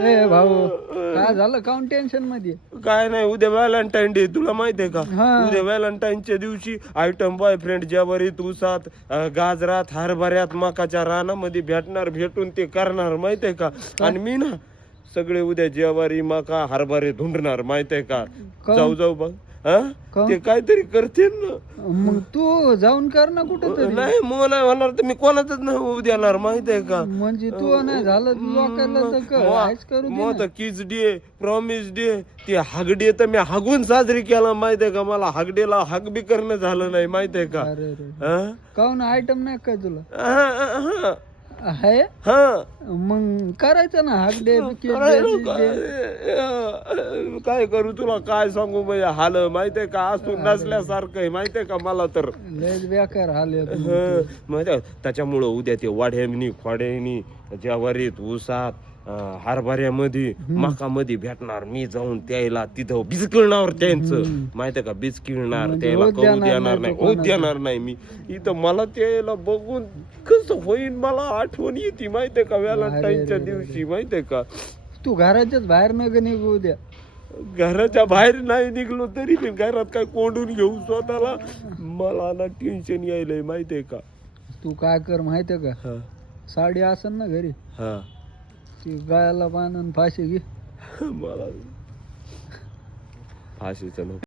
ए भाऊ काय झालं काऊन टेन्शन मध्ये? काय नाही, उद्या व्हॅलेंटाईन डे तुला माहितीये का? हा. उद्या व्हॅलेंटाईनच्या दिवशी आयटम बॉयफ्रेंड ज्यावरीत ऊसात गाजरात हरभऱ्यात मकाच्या रानामध्ये भेटून ते करणार माहितीये का? आणि मी ना सगळे उद्या ज्वारी मका हरभरे धुंडणार माहितीये का? जाऊ बघ ते काहीतरी करते ना. मग तू जाऊन कर ना कुठं तरी. नाही मग नाही होणार तर मी कोणाच नाही होऊ देणार माहितीये का? म्हणजे तू नाही झालं तू लोकांना तर करू दे मग ना. तर किड्स डे प्रॉमिस डे ते हग डे तर मी हगून साजरी केला माहितीये का? मला हगडेला हग बी करणं झालं नाही माहितीये का? अरे रे हा? काऊन आयटम नाही काय तुला? हा. आहे हा. मग करायचं ना हाफ डे काय करू तुला काय सांगू म्हणजे हाल माहितीये का? असून नसल्यासारखं आहे माहितीये का मला तर. लयच बेकार हाल आहे तुझं. माहिती त्याच्यामुळं उद्या ते वाढ्यानी खोड्यानी ज्वारीत ऊसात हरभऱ्यामध्ये मकामध्ये भेटणार मी जाऊन त्याला तिथं बिचकिळणार त्यांचं माहितीये का? बिचकिळणार म्हणजे त्याला होत करू देणार देणार नाही नाही तो होत देणार नाही मी इथं. मला त्याला बघून कसं होईन मला आठवण येते माहितीये का? व्हॅलेंटाईनच्या दिवशी माहितीये का? तू घराच्याच बाहेर नका निघू उद्या. घराच्या बाहेर नाही निघलो तरी मी घरात काय कोंडून घेऊ स्वतःला. मला ना टेन्शन यायलंय माहितीये का? तू काय कर माहितीये का? हा. साडी असेल ना घरी हा. ती गायला बांधून फाशी घे. मला फाशीचं नको.